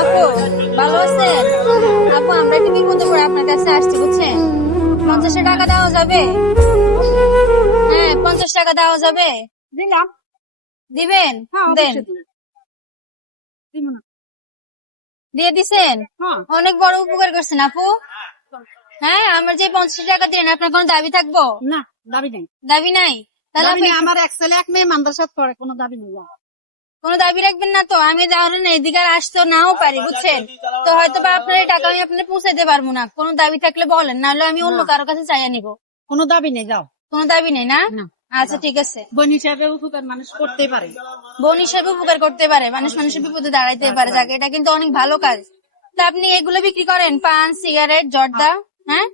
আপু ভালো আছেন? আপু আমরা একটু বিপদে পড়ে আপনার কাছে আসছি বুঝছেন। 50 টাকা দেওয়া যাবে? হ্যাঁ 50 টাকা দেওয়া যাবে? দিলাম। দিবেন? হ্যাঁ, দেন। অবশ্যই দিলাম। দিব না। দিয়ে দিছেন? হ্যাঁ। অনেক বড় উপকার করছেন আপু। হ্যাঁ আমার যে 50 টাকা দিলেন আপনার কোনো দাবি থাকবো? না, দাবি নেই। দাবি নাই? তাহলে দাবি আপনি নেই, আমার এক ছেলে এক মেয়ে মাদ্রাসাত পড়ে, কোনো দাবি নেই। কোনো দাবি রাখবেন না তো? আমি ধরেন এদিকে আর আসতেও নাও পারি বুঝছেন, তো হয়তো বা আপনার এই টাকা আমি আপনার পৌঁছাইতে পারবো না। কোনো দাবি থাকলে বলেন, নাহলে আমি অন্য না। কারো কাছে চাইয়া নিবো। কোনো দাবি নেই, যাও। কোনো দাবি নেই না? না। আচ্ছা ঠিক আছে। বোন হিসাবে উপকার মানুষ করতেই পারে। বোন হিসেবে উপকার করতে পারে, মানুষ মানুষের বিপদে দাঁড়াইতে পারে, যাকে এটা কিন্তু অনেক ভালো কাজ। তা আপনি এগুলো বিক্রি করেন, পান সিগারেট জর্দা? হ্যাঁ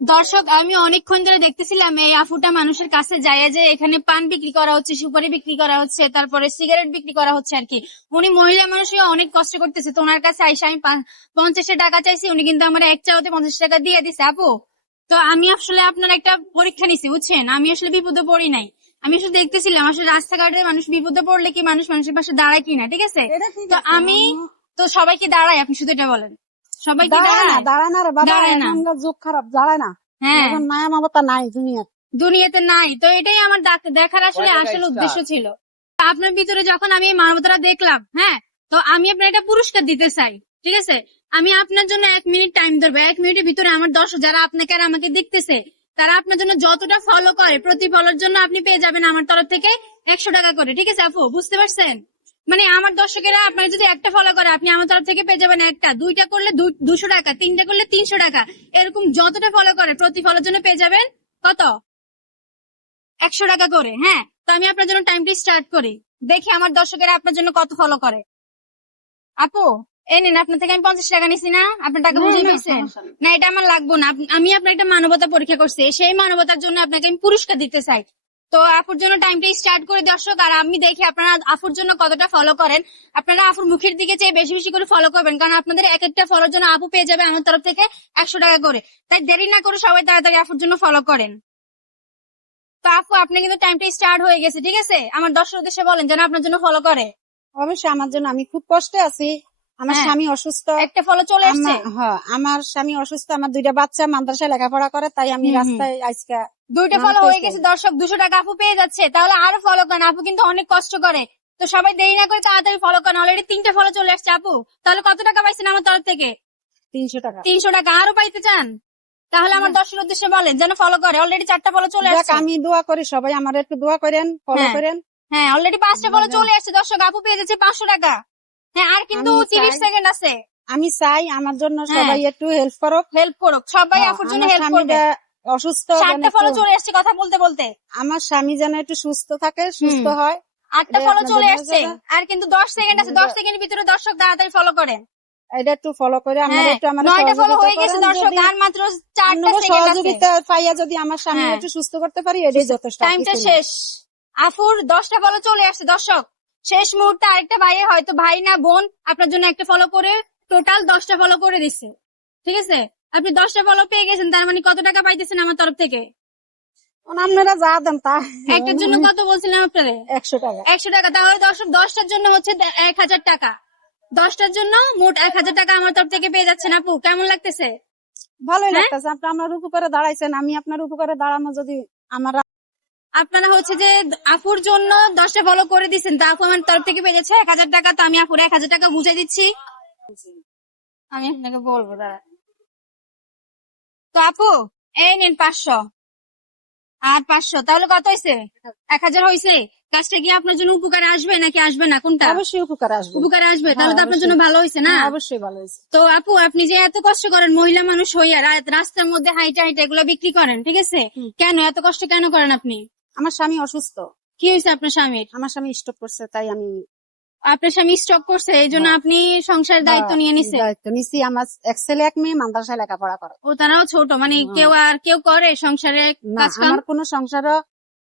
দর্শক, আমি অনেকক্ষণ ধরে দেখতেছিলাম এই আফুটা মানুষের কাছে যায় যে এখানে পান বিক্রি করা হচ্ছে, সুপারি বিক্রি করা হচ্ছে, তারপরে সিগারেট বিক্রি করা হচ্ছে আর কি। উনি মহিলা মানুষ অনেক কষ্ট করতেছে, তো ওনার কাছে আইসা আমি 50 টাকা চাইছি, উনি কিন্তু আমার এক চাওতে 50 টাকা দিয়ে দিছে আপু। তো আমি আসলে আপনার একটা পরীক্ষা নিছি বুঝছেন, আমি আসলে বিপদে পড়ি নাই। আমি আসলে দেখতেছিলাম আসলে রাস্তাঘাটে মানুষ বিপদে পড়লে কি মানুষ মানুষের পাশে দাঁড়ায় কিনা, ঠিক আছে? তো আমি তো সবাইকে দাঁড়াই, আপনি শুধু এটা বলেন, সবাইকে দাঁড়ায় না, দাঁড়ায়? দাঁড়ায় না রে বাবা, দাঁড়ায় না। এখনকার যুগ খারাপ, দাঁড়ায় না। হ্যাঁ এখন মায়া মমতা নাই দুনিয়া। দুনিয়াতে নাই, তো এটাই আমার দেখার আসলে আসল উদ্দেশ্য ছিল। আপনার ভিতরে যখন আমি এই মানবতাটা দেখলাম, হ্যাঁ, তো আমি আপনার একটা পুরস্কার দিতে চাই, ঠিক আছে? আমি আপনার জন্য 1 মিনিট টাইম ধরবো। 1 মিনিটের ভিতরে আমার দর্শক যারা আপনাকে আর আমাকে দেখতেছে, তারা আপনার জন্য যতটা ফলো করে, প্রতি ফলোর জন্য আপনি পেয়ে যাবেন আমার তরফ থেকে 100 টাকা করে, ঠিক আছে আপু? বুঝতে পারছেন? মানে আমার দর্শকেরা আপনার যদি একটা ফলো করে, আপনি আমার তরফ থেকে পেয়ে যাবেন একটা, দুইটা করলে 200 টাকা, তিনটা করলে 300 টাকা, এরকম যতটা ফলো করে প্রতি ফলোর জন্য পেয়ে যাবেন কত? 100 টাকা করে। হ্যাঁ, তো আমি আপনার জন্য টাইমটি স্টার্ট করি, দেখি আমার দর্শকেরা আপনার জন্য কত ফলো করে। আপু এই নিন, আপনার থেকে আমি 50 টাকা নিছি না? আপনার টাকা বুঝে পেয়েছেন না? এটা আমার লাগবো না। আমি আপনার একটা মানবতা পরীক্ষা করছি, সেই মানবতার জন্য আপনাকে আমি পুরস্কার দিতে চাই। তো আপুর জন্য টাইমটা স্টার্ট করে দর্শক, আর আমি দেখি আপনারা আফুর জন্য কতটা ফলো করেন। আপনারা আফুর মুখের দিকে চেয়ে বেশি বেশি করে ফলো করবেন, কারণ আপনাদের এক একটা ফলোর জন্য আপু পেয়ে যাবে আমার তরফ থেকে 100 টাকা করে। তাই দেরি না করে সবাই তাড়াতাড়ি আফুর জন্য ফলো করেন। তো আপু আপনি কিন্তু টাইমটা স্টার্ট হয়ে গেছে, ঠিক আছে? আমার দর্শক উদ্দেশ্যে বলেন যেন আপনার জন্য ফলো করে। অবশ্যই আমার জন্য, আমি খুব কষ্টে আছি। আমার হ্যাঁ, স্বামী অসুস্থ। একটা ফলো চলে আসছে। হ্যাঁ, আমার স্বামী অসুস্থ, আমার 2টা বাচ্চা মাদ্রাসায় লেখাপড়া করে, তাই আমি রাস্তায় আজকে 2টা ফলো হয়ে গেছে দর্শক, 200 টাকা আপু পেয়ে যাচ্ছে। তাহলে আরো ফলো করেন, আপু কিন্তু অনেক কষ্ট করে। তো সবাই দেরি না করে তাড়াতাড়ি ফলো করেন। অলরেডি 3টা ফলো চলে আসছে আপু। তাহলে কত টাকা পাইছেন আমার তরফ থেকে? 300 টাকা। 300 টাকা আরো পাইতে চান? তাহলে আমার দর্শকের উদ্দেশ্যে বলেন যেন ফলো করে। অলরেডি 4টা ফলো চলে দেখ, আসছে। আমি দোয়া করি, সবাই আমার একটু দোয়া করেন, ফলো হ্যাঁ করেন। হ্যাঁ, অলরেডি 5টা ফলো চলে আসছে দর্শক, আপু পেয়ে যাচ্ছে 500 টাকা। হ্যাঁ, আর কিন্তু আমি 30 চাই- সেকেন্ড আছে। আমি চাই আমার জন্য হ্যাঁ। সবাই একটু হেল্প করুক। হেল্প করুক, সবাই হ্যাঁ, আপুর জন্য আমার হেল্প করবে। স্বামীটা অসুস্থ, যেন 7টা ফলো একটু- চলে আসছে কথা বলতে বলতে। আমার স্বামী যেন একটু সুস্থ থাকে, সুস্থ হয়। 8টা এটাই ফলো আপনাদের চলে দোয়া আসছে, করবেন। আর কিন্তু 10 সেকেন্ড আছে। 10 সেকেন্ডের ভিতরে দর্শক তাড়াতাড়ি ফলো করেন। এটা একটু ফলো করে আপনারা হ্যাঁ, একটু আমার 9টা ফলো সহযোগিতা হয়ে গেছে করেন। দর্শক, যদি আর মাত্র 4টা আপনারা সেকেন্ড আছে। সহযোগিতা পাইয়া যদি আমার স্বামী হ্যাঁ। একটু সুস্থ করতে পারি, এটাই যথেষ্ট। আর টাইমটা কিছু না। শেষ। আফুর 10টা ফলো চলে আসছে দর্শক, শেষ মুহূর্তে আরেকটা ভাই, হয়তো ভাই না বোন, আপনার জন্য একটা ফলো করে টোটাল 10টা ফলো করে দিচ্ছে, ঠিক আছে? আপনি 10টা ফলো পেয়ে গেছেন, তার মানে কত টাকা পাইতেছেন আমার তরফ থেকে? আপনারা যা দেন তা। একটার জন্য কত বলছিলাম আপনারে? 100 টাকা। 100 টাকা। তাহলে দর্শক 10টার জন্য হচ্ছে 1000 টাকা। 10টার জন্য মোট 1000 টাকা আমার তরফ থেকে পেয়ে যাচ্ছেন আপু। কেমন লাগতেছে? ভালোই হ্যাঁ? লাগতেছে, আপনি আমার উপকারে দাঁড়াইছেন, আমি আপনার উপকারে দাঁড়ানো যদি আমার। আপনারা হচ্ছে যে আপুর জন্য 10টা ফলো করে দিচ্ছেন, তা আপু আমার তরফ থেকে পেয়ে যাচ্ছে 1000 টাকা। তো আমি আপুর 1000 টাকা বুঝে দিচ্ছি, আমি আপনাকে বলবো দাঁড়া। তো আপু এই নিন 500 আর 500, তাহলে কত হয়েছে? 1000 হয়েছে। কাজটা কি আপনার জন্য উপকারে আসবে নাকি আসবে না, কোনটা? অবশ্যই উপকারে আসবে। উপকারে আসবে। তাহলে তো হ্যাঁ, আপনার জন্য অবশ্যই। ভালো হয়েছে না? হ্যাঁ, অবশ্যই ভালো হয়েছে। তো আপু আপনি যে এত কষ্ট করেন, মহিলা মানুষ হইয়া রাস্তার মধ্যে হাইটা হাইটা এগুলো বিক্রি করেন, ঠিক আছে? কেন এত কষ্ট কেন করেন আপনি? আমার স্বামী অসুস্থ। কি হয়েছে আপনার স্বামীর? আমার স্বামী স্ট্রোক করছে, তাই আমি আপনার স্বামী স্ট্রোক করছে, এই জন্য আপনি সংসারের দায়িত্ব নিয়ে নিছেন। দায়িত্ব নিছি। আমার এক ছেলে এক মেয়ে মাদ্রাসায় লেখাপড়া করে। ও তারাও ছোট, মানে কেউ করে সংসারে না, কাজ কাম? আমার কোনো সংসার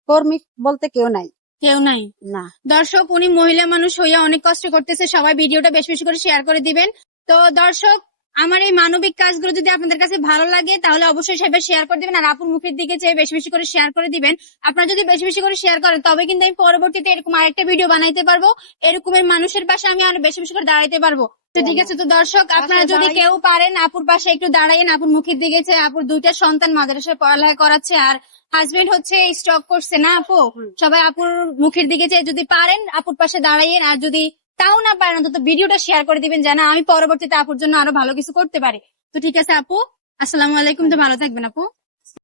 কর্মী বলতে কেউ নাই। কেউ নাই। না। দর্শক উনি মহিলা মানুষ হইয়া অনেক কষ্ট করতেছে, সবাই ভিডিওটা বেশি বেশি করে শেয়ার করে দিবেন। তো দর্শক আমার এই মানবিক কাজগুলো যদি আপনাদের কাছে ভালো লাগে তাহলে অবশ্যই সেভাবে শেয়ার করে দিবেন, আর আপুর মুখের দিকে চেয়ে বেশি বেশি করে শেয়ার করে দিবেন। আপনারা যদি বেশি বেশি করে শেয়ার করেন তবে কিন্তু আমি পরবর্তীতে এরকম আরেকটা ভিডিও বানাইতে পারবো, এরকমের মানুষের পাশে আমি আরো বেশি বেশি করে দাঁড়াইতে পারবো। তো ঠিক আছে, তো দর্শক আপনারা যদি কেউ পারেন আপুর পাশে একটু দাঁড়াইন, আপুর মুখের দিকে চেয়ে। আপুর 2টা সন্তান মাদ্রাসায় পড়ালেখা করাচ্ছে, আর হাজবেন্ড হচ্ছে স্টক করছে না আপু। সবাই আপুর মুখের দিকে চেয়ে যদি পারেন আপুর পাশে দাঁড়াইয়েন, আর যদি তাও না পারেন অন্তত ভিডিওটা শেয়ার করে দিবেন যেন আমি পরবর্তীতে আপুর জন্য আরো ভালো কিছু করতে পারি। তো ঠিক আছে আপু, আসসালামু আলাইকুম, তো ভালো থাকবেন আপু।